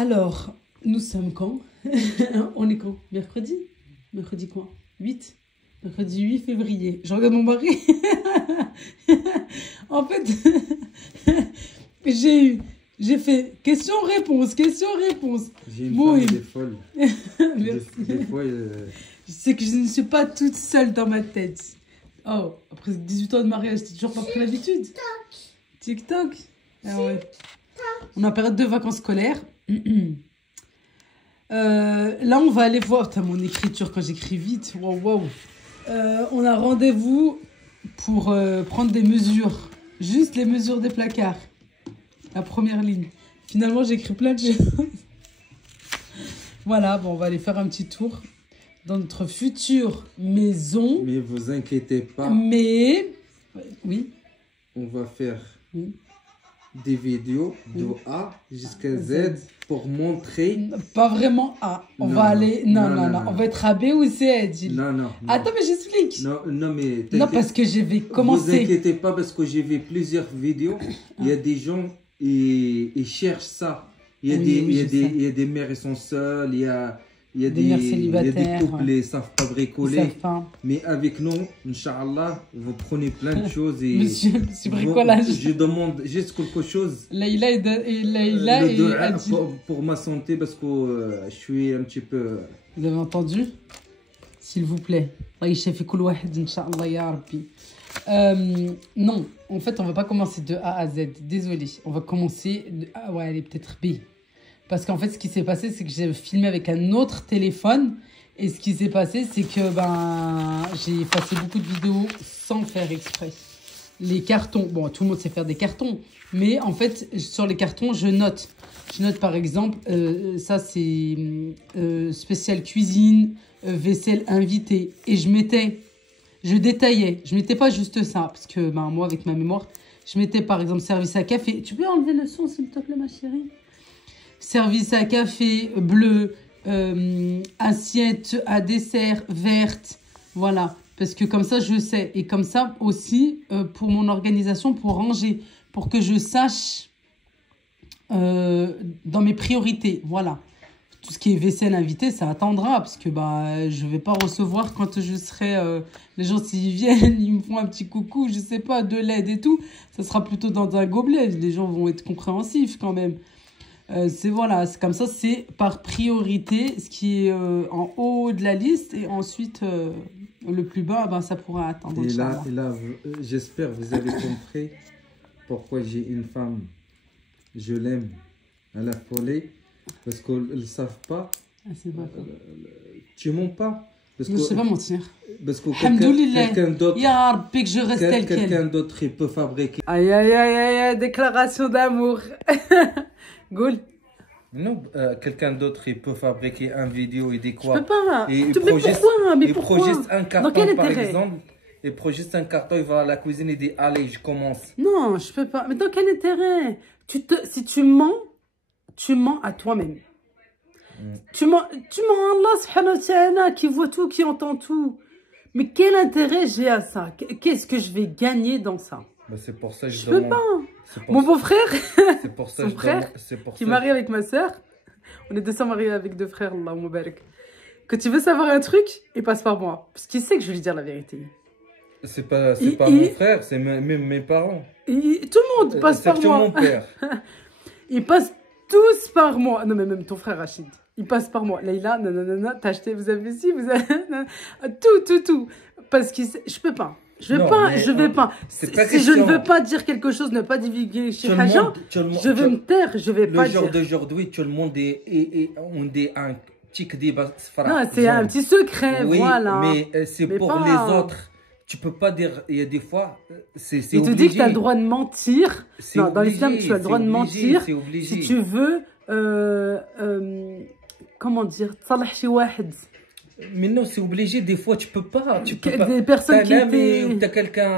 Alors, nous sommes quand? On est quand? Mercredi? Mercredi quoi? 8? Mercredi 8 février. Je regarde mon mari. En fait, j'ai fait question-réponse, question-réponse. J'ai une Bon, femme, elle est folle. Merci. Des fois, C'est que je ne suis pas toute seule dans ma tête. Oh, après 18 ans de mariage, t'as toujours pas pris l'habitude? TikTok. Ah ouais. On est en période de vacances scolaires. Là, on va aller voir. Putain, mon écriture, quand j'écris vite, waouh, waouh. On a rendez-vous pour prendre des mesures. Juste les mesures des placards. La première ligne. Finalement, j'écris plein de choses. Voilà, bon, on va aller faire un petit tour dans notre future maison. mais vous inquiétez pas, Mais... Oui. on va faire Oui. des vidéos de A jusqu'à Z pour montrer. Pas vraiment A. On Non, va non. aller... Non, Non, non, non, non. non. On va être à B ou C, Adil. Non, non. Attends, mais j'explique. Non, non, mais Non, parce que je vais vous commencer. inquiétez pas parce que j'ai vu plusieurs vidéos. Il y a des gens ils cherchent ça. Il y a Oui, des, oui, il y a je des, sais. il y a des mères ils sont seules. Il y a Des mères il y a célibataires, des couples ouais. ils savent pas Ils bricoler. savent pas. Mais avec nous, Inch'Allah, vous prenez plein de choses et Monsieur bricolage. je demande juste quelque chose. Laïla et Laïla Le et dua Adil. pour ma santé parce que je suis un petit peu. Vous avez entendu? S'il vous plaît. Allah ychafi koul wahed, Inch'Allah, ya Rabbi. Non, en fait, on va pas commencer de A à Z. Désolée. On va commencer de A. Ouais, elle est peut-être B. Parce qu'en fait, ce qui s'est passé, c'est que j'ai filmé avec un autre téléphone. Et ce qui s'est passé, c'est que j'ai effacé beaucoup de vidéos sans faire exprès. Les cartons, bon, tout le monde sait faire des cartons. Mais en fait, sur les cartons, je note. Je note par exemple, ça c'est spécial cuisine, vaisselle invitée. Et je détaillais. Je mettais pas juste ça. Parce que moi, avec ma mémoire, je mettais par exemple service à café. Tu peux enlever le son, s'il te plaît, ma chérie? Service à café bleu, assiette à dessert verte. Voilà. Parce que comme ça, je sais. Et comme ça aussi, pour mon organisation, pour ranger. Pour que je sache dans mes priorités. Voilà. Tout ce qui est vaisselle invitée, ça attendra. Parce que je ne vais pas recevoir quand je serai... les gens, s'ils viennent, ils me font un petit coucou, je sais pas, de l'aide et tout. Ça sera plutôt dans un gobelet. Les gens vont être compréhensifs quand même. C'est comme ça, c'est par priorité ce qui est en haut de la liste. Et ensuite, le plus bas, ça pourra attendre. Et là, j'espère que vous avez compris pourquoi j'ai une femme. Je l'aime à la folie. Parce qu'ils ne savent pas. Ah, c'est vrai. Tu mens pas. Parce Je ne sais pas mentir. Parce que Alhamdoulilah. quelqu'un d'autre. Ya Rabbi, que je reste tel quel. Quelqu'un d'autre, il peut fabriquer. Aïe, aïe, aïe, aïe, aïe, déclaration d'amour. Goul. Non, quelqu'un d'autre, il peut fabriquer un vidéo, il dit Je quoi? peux pas. Et Mais pourquoi? Mais pourquoi? Il prend juste un Dans carton, quel par intérêt? exemple. Il prend juste un carton, il va à la cuisine et dit allez, je commence. Non, je peux pas. Mais dans quel intérêt? Si tu mens à toi-même. Tu mens à Allah subhanahu wa ta'ala qui voit tout, qui entend tout. Mais quel intérêt j'ai à ça? Qu'est-ce que je vais gagner dans ça? C'est pour ça que Je peux pas. C'est pour Mon ça- beau-frère, C'est pour ça son que je frère, demande- c'est pour qui est ça- marié avec ma soeur. On est deux sœurs mariées avec deux frères, Allah mubarak. Que tu veux savoir un truc, il passe par moi. Parce qu'il sait que je vais lui dire la vérité. C'est pas Il- mon frère, c'est même mes parents. Tout le monde passe par C'est moi. mon père. Ils passent tous par moi. Non, mais même ton frère Rachid. Il passe par moi. Leïla, nanana, t'as acheté, vous avez ci, vous avez... Tout. Parce que je peux pas. Je vais Non, pas, mais je vais pas. c'est pas Si je ne question. veux pas dire quelque chose, ne pas divulguer chez Tout le Haja, monde- tout le monde- je vais tout- me taire, je vais pas Le jour dire. d'aujourd'hui, tout le monde on dit un petit débat. Non, c'est un petit secret, Oui, voilà. mais c'est Mais pour pas- les autres. Tu peux pas dire, il y a des fois, c'est Il te dit que tu as le droit de mentir. C'est Non, dans obligé, l'islam, tu as le droit de c'est obligé, mentir. c'est obligé. Si tu veux, comment dire, تصلح شي واحد. Mais non, c'est obligé, des fois tu peux pas. Tu peux pas. Des personnes qui T'as un ami étaient... ou t'as quelqu'un,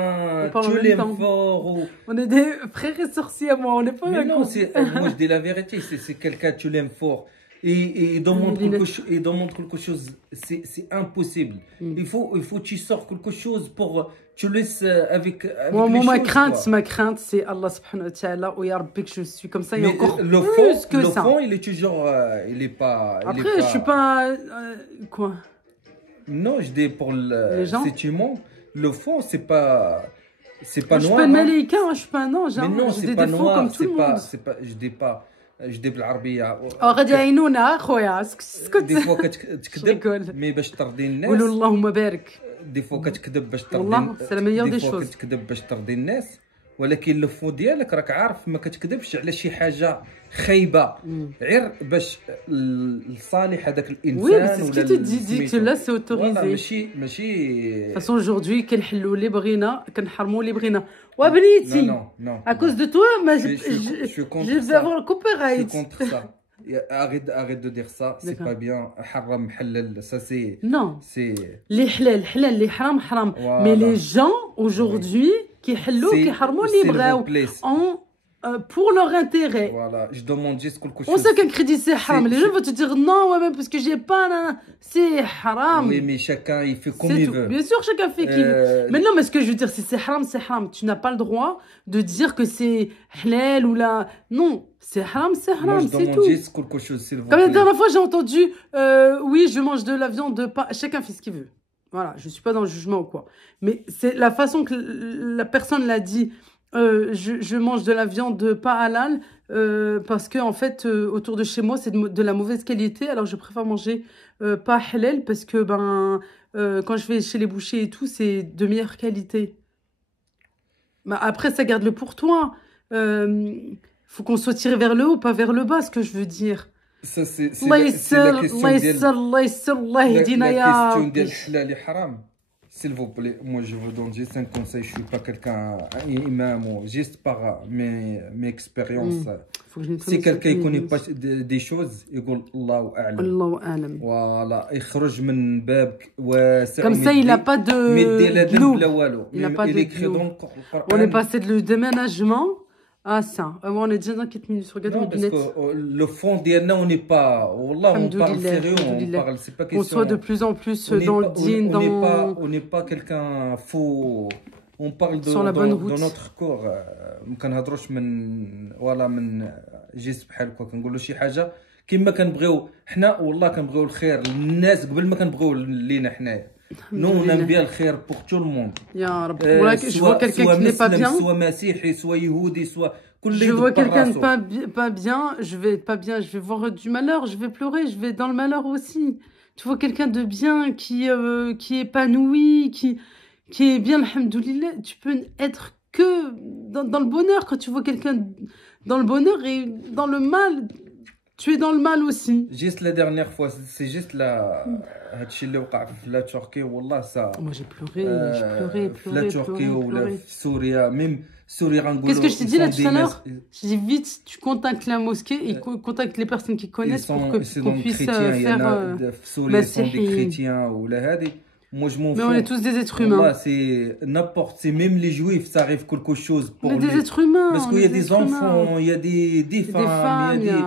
On parle en tu même l'aimes temps. fort ou... On est des frères et sorciers à moi, on n'est pas Mais un non, couple. moi je dis la vérité, c'est quelqu'un, tu l'aimes fort. et il demande quelque chose, c'est impossible. Il faut tu sors quelque chose pour tu laisses avec moi, les ma choses, crainte, quoi. ma crainte, c'est Allah subhanahu wa ta'ala, ou ya Rabbi que je suis comme ça, et Mais encore le plus fond, que ça. il est toujours, il est pas, Après, je suis pas... quoi? Non, je dis pour Les le gens? sentiment, le fond, c'est pas Moi, je suis noir, pas une hein. malika, hein, je suis pas un ange, Mais hein. non, J'ai c'est des pas défauts noir, comme tout le monde. je dis بالعربية. غادي يعينونا اخويا اسكت. دي فوا ريكول. كتكذب مي باش ترضي الناس. قولوا اللهم بارك. دي فوا كتكذب باش ترضي والله سي لا ميور دي دي فوا شوز. كتكذب باش ترضي الناس، ولكن لو فو ديالك راك عارف ما كتكذبش على شي حاجه خايبه غير باش لصالح هذاك الانسان. وي بس سكي تو دي تو لا سي اوتوريزي. ماشي فاصون aujourd'hui كنحلوا اللي بغينا كنحرموا اللي بغينا وبنيتي. non à cause de toi ما je je vais avoir le je suis copyright. contre ça. Arrête de dire ça, c'est pas bien. حرم حلل ça c'est non c'est اللي حلال حلال اللي حرام حرام. mais les gens aujourd'hui كيحلوا كيحرموا اللي بغاو en pour leur intérêt. Voilà, je demande juste quelque chose. On sait qu'un crédit c'est haram. Les gens vont te dire non, ouais, même parce que j'ai pas. C'est haram. Oui, mais chacun il fait comme il veut. Bien sûr, chacun fait qu'il veut. Mais non, mais ce que je veux dire, si c'est haram, c'est haram. Tu n'as pas le droit de dire que c'est halal ou là. Non, c'est haram, c'est haram, c'est tout. Moi, je demande juste quelque chose, s'il vous plaît. Comme la dernière fois, j'ai entendu oui, je mange de la viande, pas. Chacun fait ce qu'il veut. Voilà, je suis pas dans le jugement ou quoi. Mais c'est la façon que la personne l'a dit. Je mange de la viande pas halal parce que en fait autour de chez moi c'est de la mauvaise qualité, alors je préfère manger pas halal parce que quand je vais chez les bouchers et tout c'est de meilleure qualité. Bah, après ça garde-le pour toi. Faut qu'on soit tiré vers le haut, pas vers le bas, ce que je veux dire. Ça c'est la question ديال الحلال حرام. S'il vous plaît, moi je vous donne juste un conseil, je ne suis pas quelqu'un, un imam ou juste par mes expériences. Si quelqu'un ne connaît pas des choses, il dit Allah a'lam. Allah a'lam. Voilà, يخرج من باب واسع. Comme ça, il n'a pas de Il n'a pas de écrit dans le Coran. On est passé de le déménagement à ça. On est déjà dans 4 minutes. Regardez mes lunettes. Parce que le fond d'Yana, on n'est pas. Wallah, on parle sérieux, on parle. C'est pas question. On soit de plus en plus dans le dîn, on n'est pas quelqu'un faux. On parle sur la bonne route. Dans notre corps. ما كنهضروش من ولا من جسم بحال هكا كنقولوا شي حاجه كما كنبغيو حنا. والله كنبغيو الخير للناس قبل ما كنبغيو لينا حنايا. Nous, on aime bien le khair pour tout le monde. Je vois quelqu'un qui n'est pas bien. Soit masihri, soit yéhoudi, soit... Je vois quelqu'un de pas bien, je vais être pas bien, je vais voir du malheur, je vais pleurer, je vais dans le malheur aussi. Tu vois quelqu'un de bien, qui est épanoui, qui est bien, alhamdoulilah, tu peux être que dans le bonheur. Quand tu vois quelqu'un dans le bonheur et dans le mal, tu es dans le mal aussi. Juste la dernière fois, c'est juste la... هادشي اللي وقع في لا تركيا والله صا. Moi j'ai pleuré. في لا تركيا ولا في سوريا même سوريا غنقولوا. Qu'est-ce que je t'ai dit là tout à l'heure? Je dis vite, tu contactes la mosquée et contacte les personnes qui connaissent pour qu'on puisse faire في سوريا sont des chrétiens ولا هادي. Moi je m'en fous. Mais on est tous des êtres humains. C'est n'importe, c'est même les juifs, ça arrive quelque chose pour on est des êtres humains. Parce qu'il y a des enfants, il y a des femmes, il y a des...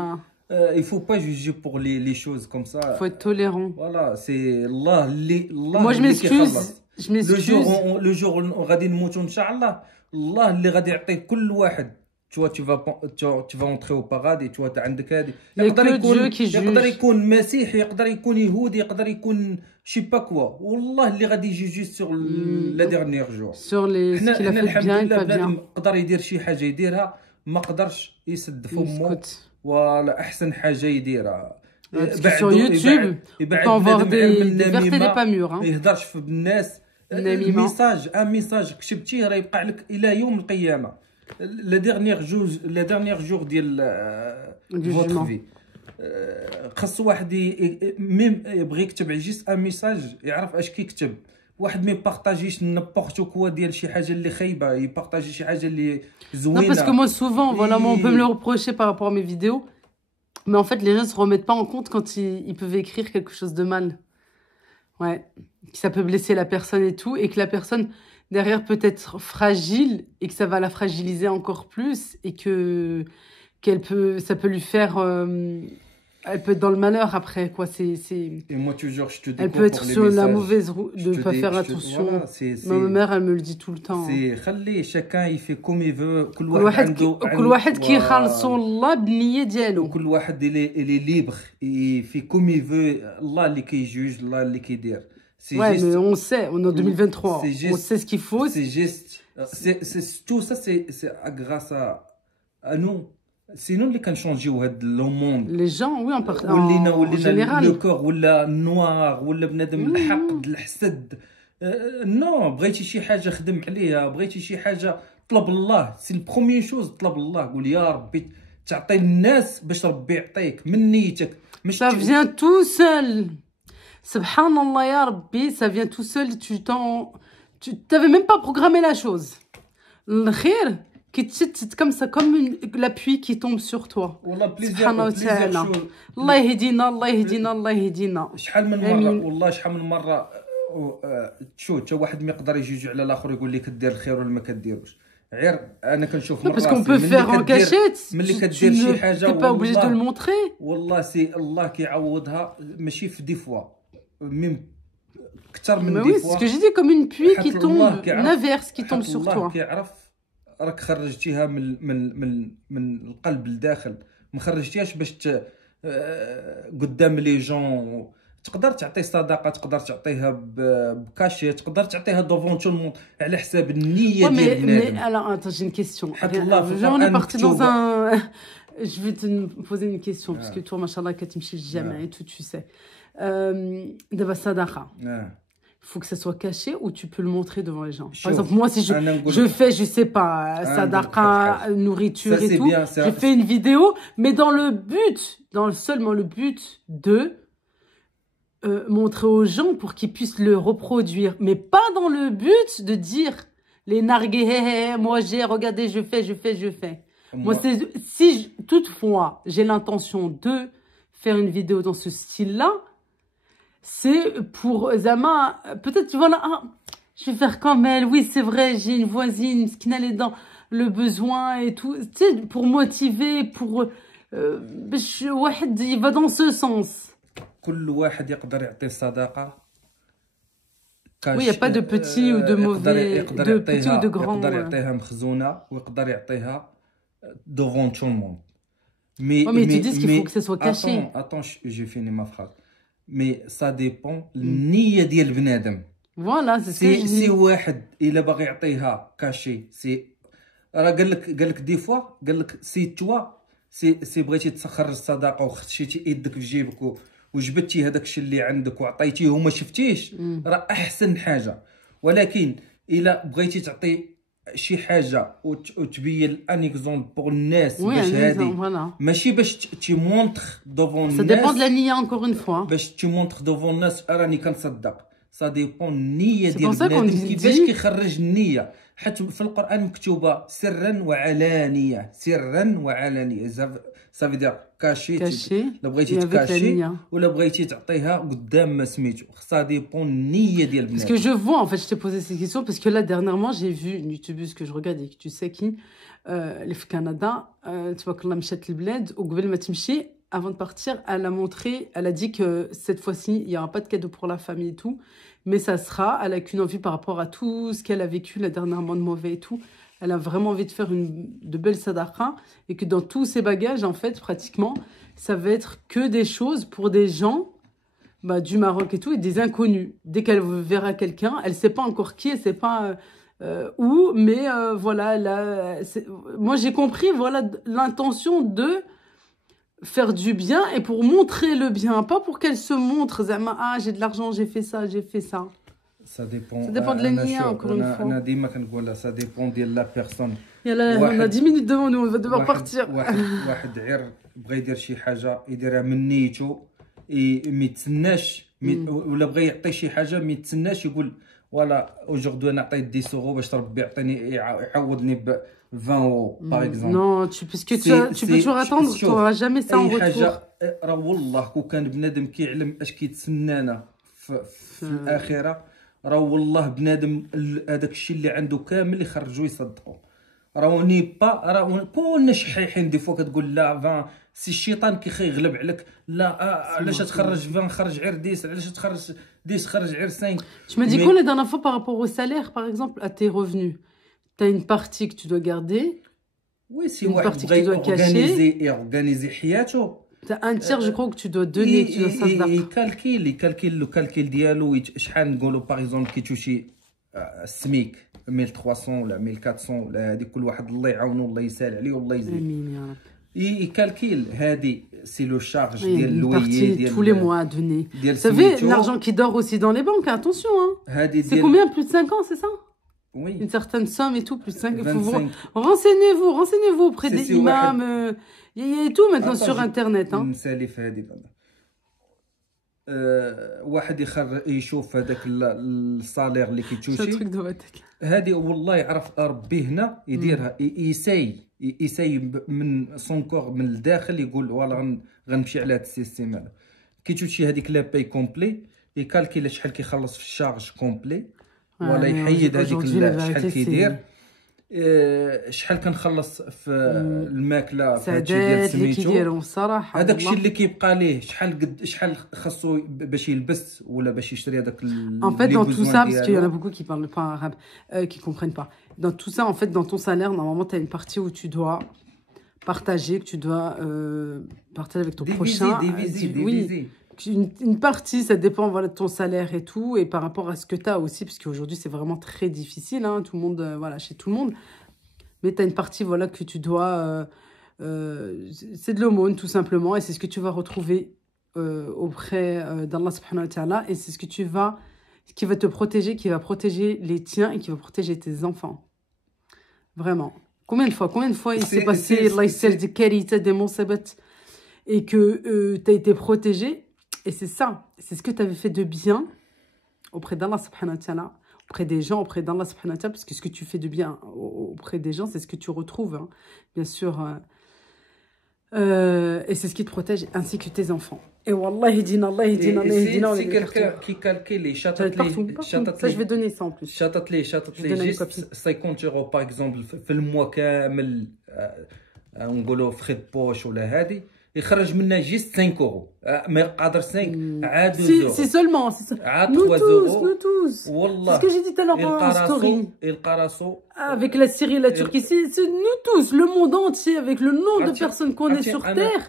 il faut pas juger pour les choses comme ça. Il faut être tolérant. Voilà, c'est Allah. Moi je m'excuse. Le jour où غادي نموتوا إن شاء الله الله اللي غادي يعطي كل واحد. Tu vois, tu vas entrer au paradis, tu vois, عندك هذه. يقدر يكون مسيحي، يقدر يكون يهودي، يقدر يكون شي با كوا. والله اللي غادي يجي sur la dernière jour. Sur les ce qu'il a fait bien et pas bien. يقدر يدير شي حاجة يديرها، ما قدرش يسد فمه. ولا احسن حاجه يديرها sur YouTube on voir des vertes et des pas mûres. ما يهضرش في الناس. ميساج كتبتيه راه يبقى لك الى يوم القيامه. لا ديرنيير جور ديال فوتر في. خاص واحد ميم يبغي يكتب جيست ان ميساج يعرف اش كيكتب. واحد ما يبارطاجيش نبورتو كوا ديال شي حاجه اللي خايبه، يبارطاجي شي حاجه اللي زوينه. Non, parce que moi souvent, voilà, moi, on peut me le reprocher par rapport à mes vidéos, mais en fait les gens se remettent pas en compte quand ils peuvent écrire quelque chose de mal. Ouais, que ça peut blesser la personne et tout, et que la personne derrière peut être fragile et que ça va la fragiliser encore plus et que ça peut lui faire Elle peut être dans le malheur après, quoi. Et moi, toujours, je te dis. Elle peut être sur la mauvaise route, de ne pas faire attention. Voilà, ma mère, elle me le dit tout le temps. C'est chacun, il fait comme il veut. كل واحد كيخلصوا الله بالنية ديالو. كل واحد il est libre. Il fait comme il veut. Allah اللي كيجوج, Allah اللي كيدير. Ouais, mais on sait, on est en 2023. On sait ce qu'il faut. C'est juste. Tout ça, c'est grâce à nous. C'est nous qui changeons le monde. Les gens, oui, en général. Le corps, ou la noir, ou le bnadem الحقد الحسد. Non, بغيتي شي حاجة خدم عليها, بغيتي شي حاجة طلب الله. C'est le premier chose, طلب الله. قول يا ربي تعطي الناس باش ربي يعطيك من نيتك. Ça vient tout seul. Subhanallah ya Rabbi, ça vient tout seul. Tu t'avais même pas programmé la chose. Le khir, c'est comme ça, comme la pluie qui tombe sur toi. سبحان الله الله يهدينا الله يهدينا الله يهدينا. شحال من مرة والله شحال من مرة تشوف تا واحد ما يقدر يجي على الاخر يقول لك دير الخير ولا ما كديروش. غير انا كنشوف مرات. Parce qu'on peut faire en cachette. ملي كدير شي حاجة t'es pas obligé de le montrer. والله سي الله كيعوضها ماشي في دي فوا ميم كثر من دي فوا. Oui, c'est ce que j'ai dit, comme une pluie qui tombe, une averse qui tombe sur toi. كيعرف راك خرجتيها من القلب لداخل, ما خرجتيهاش باش قدام لي جون. تقدر تعطي صدقه, تقدر تعطيها بكاشي, تقدر تعطيها دوفون تو الموند على حساب النيه ديال بنادم. Alors attends, j'ai une question. On est parti dans un je vais te poser une question parce que toi machallah كتمشي للجامع et tout, tu sais. دابا صدقه. Il faut que ça soit caché ou tu peux le montrer devant les gens. Par exemple, moi, si je fais, je sais pas, sadaqa, nourriture et tout, j'ai fait une vidéo, mais dans le but, seulement le but de montrer aux gens pour qu'ils puissent le reproduire, mais pas dans le but de dire les nargués, moi j'ai, regardez, je fais. Moi, si toutefois j'ai l'intention de faire une vidéo dans ce style-là, c'est pour Zama, peut-être, voilà, je vais faire comme elle, oui, c'est vrai, j'ai une voisine qui n'allait dans le besoin et tout, tu sais, pour motiver, pour, il va dans ce sens. كل واحد يقدر يعطي صداقة. Oui, il n'y a pas de petit ou de mauvais, de petit ou de grand. يقدر يعطيها مخزونة ويقدر يعطيها devant tout le monde. Mais ils te disent qu'il faut que ça soit caché. Attends, j'ai fini ma phrase. Mais ça dépend النية ديال بنادم. Voilà, c'est ce que je dis. سي واحد إلا باغي يعطيها كاشي, سي راه قال لك دي فوا, قال لك سي توا سي بغيتي تسخر الصداقة وخشيتي يدك في جيبك وجبتي هذاك الشيء اللي عندك وعطيتيه وما شفتيش, راه احسن حاجه. ولكن الا بغيتي تعطي شي حاجه وتبين ان اكزومبل بور الناس باش هذه ماشي باش تي مونطخ دوفون الناس. Ça dépend de la niya encore une fois. باش تي مونطخ دوفون الناس راني كنصدق. سا ديبون النيه ديال بنادم كيفاش كيخرج النيه. حيت في القران مكتوبه سرا وعلانيه, سرا وعلانيه. Ça veut dire caché. لا بغيتي تكاشي ولا بغيتي تعطيها قدام ما سميتو. Ça dépend النية ديال بنادم. Parce que je vois, en fait, je t'ai posé ces questions parce que là dernièrement j'ai vu une youtubeuse que je regarde et que tu sais qui, اللي في كندا, تبارك الله مشات للبلاد وقبل ما تمشي, avant de partir, elle a montré, elle a dit que cette fois-ci il y aura pas de cadeau pour la famille et tout, mais ça sera, elle a qu'une envie par rapport à tout ce qu'elle a vécu là dernièrement de mauvais et tout. Elle a vraiment envie de faire de belles sadaqa et que dans tous ses bagages, en fait, pratiquement, ça va être que des choses pour des gens du Maroc et tout, et des inconnus. Dès qu'elle verra quelqu'un, elle ne sait pas encore qui, elle ne sait pas où, mais voilà, moi j'ai compris, voilà, l'intention de faire du bien et pour montrer le bien, pas pour qu'elle se montre, ah j'ai de l'argent, j'ai fait ça, j'ai fait ça. Ça dépend de la niya, encore une fois. أنا ديما كنقولها ça dépend de la personne. يلا on a 10 minutes devant nous, on va devoir partir. واحد غير بغى يدير شي حاجة يديرها من نيته, ما يتسناش, ولا بغى يعطي شي حاجة ما يتسناش يقول فوالا aujourd'hui انا عطيت 10 euros باش ربي يعطيني يعوضني ب 20 euros par exemple. Non, puisque tu peux toujours attendre, tu n'auras jamais ça en retour. راه والله كون كان بنادم كيعلم اش كيتسنانا في الآخرة, راه والله بنادم هذاك الشيء اللي عنده كامل يخرجوا يصدقوا. راوني با راه كلنا شحيحين دي فوا كتقول لا سي الشيطان كيغلب عليك لا علاش تخرج 20 خرج غير 10 علاش تخرج 10 خرج غير 5. Je me dis quoi la dernière fois par rapport au salaire par exemple à tes revenus, tu as une partie que tu dois garder. Oui, si واحد بغى organiser حياته. Tu as un tiers, je crois, que tu dois donner, que tu dois s'adapter. Il calcule ديالو شحال نقولوا باغ اكزومبل كيتوشي السميك 1300 ولا 1400 ولا هذيك كل واحد الله يعاونو الله يسهل عليه والله يزيد. امين يا رب. يكالكيل هذه سي لو شارج ديال اللويي ديال tous les mois à donner. Vous savez l'argent qui dort aussi dans les banques, attention hein. C'est combien, plus de 5 ans, c'est ça? Oui. Une certaine somme et tout, plus de 5 ans. Renseignez-vous auprès des imams. Il y a tout maintenant sur internet hein. واحد يشوف هذاك الصالير اللي كيتوشي هذه والله يعرف ربي هنا يديرها يساي من سون كور من الداخل يقول فوالا غنمشي على هذا السيستيم هذا كيتوشي هذيك لا باي كومبلي يكالكيلا شحال كيخلص في الشارج كومبلي ولا يحيد هذيك شحال كيدير شحال كنخلص في الماكله فهادشي ديال سميتو الصراحه هذاك الشيء اللي كيبقى ليه شحال خاصو باش يلبس ولا باش يشري هذاك en fait dans tout ça parce qu'il y en a beaucoup qui parlent pas arabe qui comprennent pas dans tout ça en fait dans ton salaire normalement tu as une partie où tu dois partager que tu dois partager avec ton prochain diviser. Une partie, ça dépend voilà, de ton salaire et tout, et par rapport à ce que tu as aussi, parce qu'aujourd'hui, c'est vraiment très difficile, hein, tout le monde, voilà, chez tout le monde. Mais tu as une partie voilà, que tu dois... c'est de l'aumône, tout simplement, et c'est ce que tu vas retrouver auprès d'Allah subhanahu wa ta'ala, et c'est ce que tu vas... qui va te protéger, qui va protéger les tiens, et qui va protéger tes enfants. Vraiment. Combien de fois il s'est passé, des karitas, des monsabat, et que tu as été protégé. Et c'est ça, c'est ce que tu avais fait de bien auprès d'Allah subhanahu wa ta'ala, auprès des gens, auprès d'Allah subhanahu wa ta'ala, parce que ce que tu fais de bien auprès des gens, c'est ce que tu retrouves, hein, bien sûr. Et c'est ce qui te protège, ainsi que tes enfants. Et wallah, Allah yedina. C'est quelqu'un qui calcule les chatat. Ça, je vais donner ça en plus. Chatat les juste 50 € par exemple, في الموis كامل نقولوا فخي بوش ولا هذه. يخرج منها جيست 5 €. ما يقدر 5 عاد 2 €. C'est seulement. Nous tous. والله. C'est ce que j'ai dit tout à l'heure en story. Avec la Syrie et la Turquie, c'est nous tous, le monde entier, avec le nombre de personnes qu'on est sur Terre.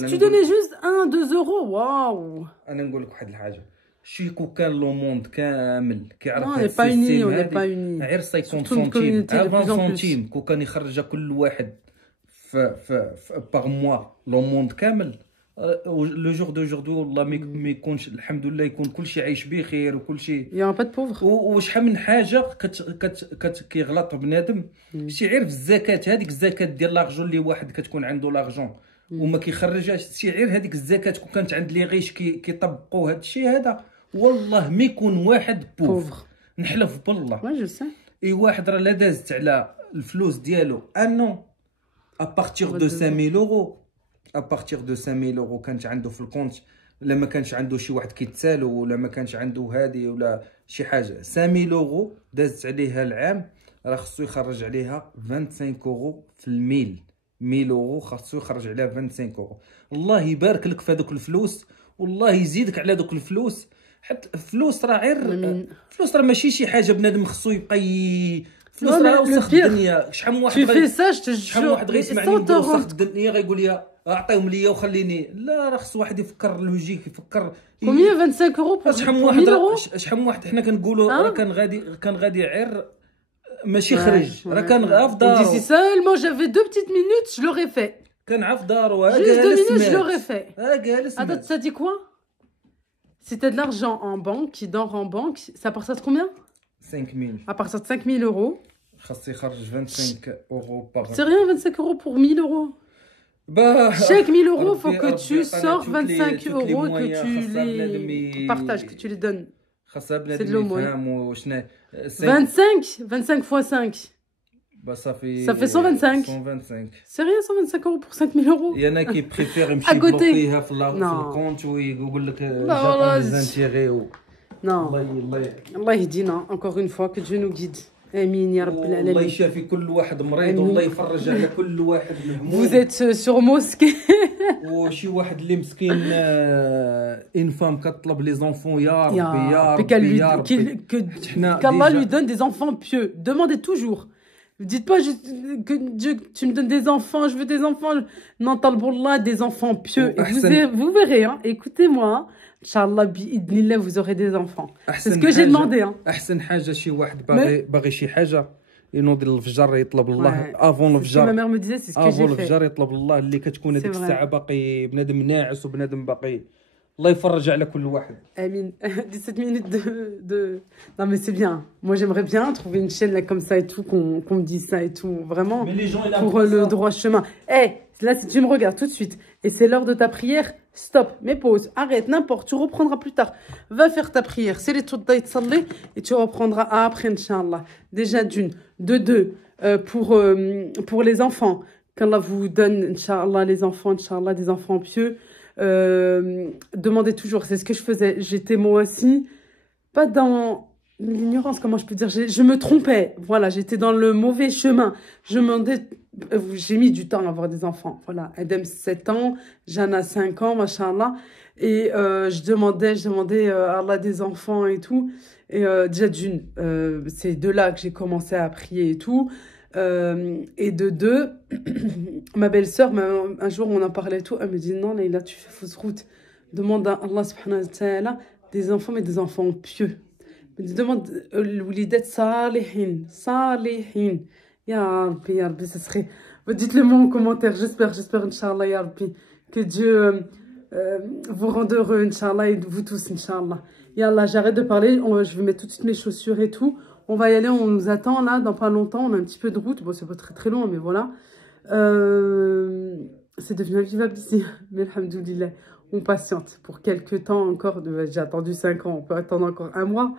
Si tu donnais juste 1-2 €, waouh. أنا نقول لك واحد الحاجة. شيكو كان لو موند كامل كيعرف هذا السيستم هذا غير 50 سنتيم 20 سنتيم كون كان يخرج كل واحد par mois le monde كامل لو جور دوجوردي والله ما يكونش الحمد لله يكون كلشي عايش بخير وكلشي يا با بوفر وشحال من حاجه كيغلط بنادم شي غير في الزكاه هذيك الزكاه ديال لاغجون اللي واحد كتكون عنده لاغجون وما كيخرجهاش شي غير هذيك الزكاه كون كانت عند لي غيش كيطبقوا هذا الشيء هذا والله ما يكون واحد بوفر نحلف بالله واه جو سي اي واحد راه لا دازت على الفلوس ديالو انو à partir de 5000 €, à partir de 5000 € كانت عنده في الكونت لا ما كانش عنده شي واحد كيتسالو ولا ما كانش عنده هذه ولا شي حاجه 5000 € دازت عليها العام راه خصو يخرج عليها 25 € في الميل 1000 € خصو يخرج عليها 25 €. الله يبارك لك في هذوك الفلوس والله يزيدك على دوك الفلوس حتى الفلوس راه غير فلوس راه ماشي شي حاجه بنادم خصو يبقى فلوس راه وسخ الدنيا شحال من واحد شحال من واحد غيسمعني يقول وسخ الدنيا غيقول لي اعطيهم ليا وخليني لا راه خص واحد يفكر لوجيك يفكر كوميا 25 € شحال من واحد حنا كنقولوا راه كان غادي عير ماشي خرج راه كان غا في دارو ديسي سولمون جافي 2 بتيت مينوت جو لوغي في كان عا في دارو جوست 2 minutes je l'aurais fait جالس attends ça dit quoi si t'as de l'argent en banque qui dort en banque c'est à partir de combien 5000 à partir de 5000 € خاص يخرج 25 € par c'est rien 25 € pour 1000 €. Bah, chaque 1000 €, faut que tu sortes 25 € que tu les partages, que tu les donnes. C'est de l'aumône. 25 fois 5. Bah, ça fait 125. C'est rien 125 € pour 5000 €. Il y en a qui préfèrent me bloquer le compte ou ils googlent que j'attends les intérêts. Non. Allah yedina, encore une fois, que Dieu nous guide. امين يا رب العالمين. الله يشافي كل واحد مريض والله يفرج على كل واحد الهموم. Vous êtes sur mosquée. وشي واحد اللي مسكين une femme كطلب لي زونفون يا ربي يا ربي يا ربي. qu'Allah lui donne des enfants pieux. Demandez toujours. Dites pas juste que Dieu, tu me donnes des enfants, je veux des enfants. Non, talboullah, des enfants pieux. Et vous verrez, hein, écoutez-moi, hein. Inch'Allah, bi'idnillah, vous aurez des enfants. C'est ce que j'ai demandé. Hein. أحسن حاجة شي واحد باغي شي حاجة ينوض الفجر يطلب الله افون الفجر. Ma mère me disait, c'est ce que j'ai fait. افون الفجر يطلب الله اللي كتكون هذيك الساعة باقي بنادم ناعس وبنادم باقي. الله يفرج على كل واحد. Amine. 17 minutes de... Non mais c'est bien. Moi j'aimerais bien trouver une chaîne là comme ça et tout, qu'on me dise ça et tout. Vraiment, mais les gens, pour le droit chemin. Eh, là si tu me regardes tout de suite et c'est l'heure de ta prière, stop, mais pause, arrête, n'importe, tu reprendras plus tard. Va faire ta prière, c'est les tout salé et tu reprendras après, Inch'Allah. Déjà d'une, de deux, pour les enfants. Qu'Allah vous donne, Inch'Allah, les enfants, Inch'Allah, des enfants pieux. Demandez toujours, c'est ce que je faisais. J'étais moi aussi, pas dans l'ignorance, comment je peux dire, je me trompais. Voilà, j'étais dans le mauvais chemin. J'ai mis du temps à avoir des enfants. Voilà, Edem 7 ans, Jana 5 ans, machallah. Et je demandais à Allah des enfants et tout. Et déjà d'une, c'est de là que j'ai commencé à prier et tout. Et de deux, ma belle-sœur, un jour on en parlait et tout, elle me dit non, Leïla, tu fais fausse route. Demande à Allah subhanahu wa ta'ala des enfants, mais des enfants pieux. Elle me dit demande l'oulidat salihin, salihin. Ya Rabbi, ça serait. Dites-le moi en commentaire, j'espère, Inch'Allah, Ya Rabbi, que Dieu vous rende heureux, Inch'Allah, et vous tous, Inch'Allah. Ya Allah, j'arrête de parler, je vais mettre tout de suite mes chaussures et tout. On va y aller, on nous attend là, dans pas longtemps, on a un petit peu de route. Bon, c'est pas très long, mais voilà. C'est devenu invivable ici. Mais alhamdoulilah, on patiente pour quelques temps encore. J'ai attendu 5 ans, on peut attendre encore 1 mois.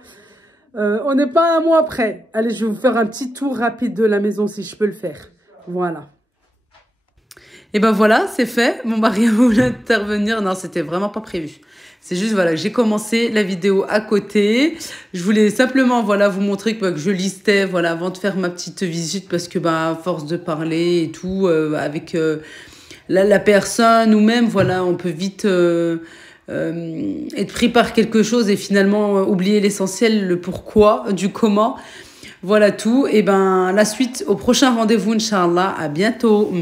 On n'est pas 1 mois près. Allez, je vais vous faire un petit tour rapide de la maison si je peux le faire. Voilà. Et ben voilà, c'est fait. Mon mari voulait intervenir. Non, c'était vraiment pas prévu. C'est juste, voilà, j'ai commencé la vidéo à côté. Je voulais simplement, voilà, vous montrer que je listais, voilà, avant de faire ma petite visite, parce que, à force de parler et tout, avec la personne, ou même, voilà, on peut vite être pris par quelque chose et finalement oublier l'essentiel, le pourquoi, du comment. Voilà tout. Et la suite au prochain rendez-vous, Inch'Allah. À bientôt.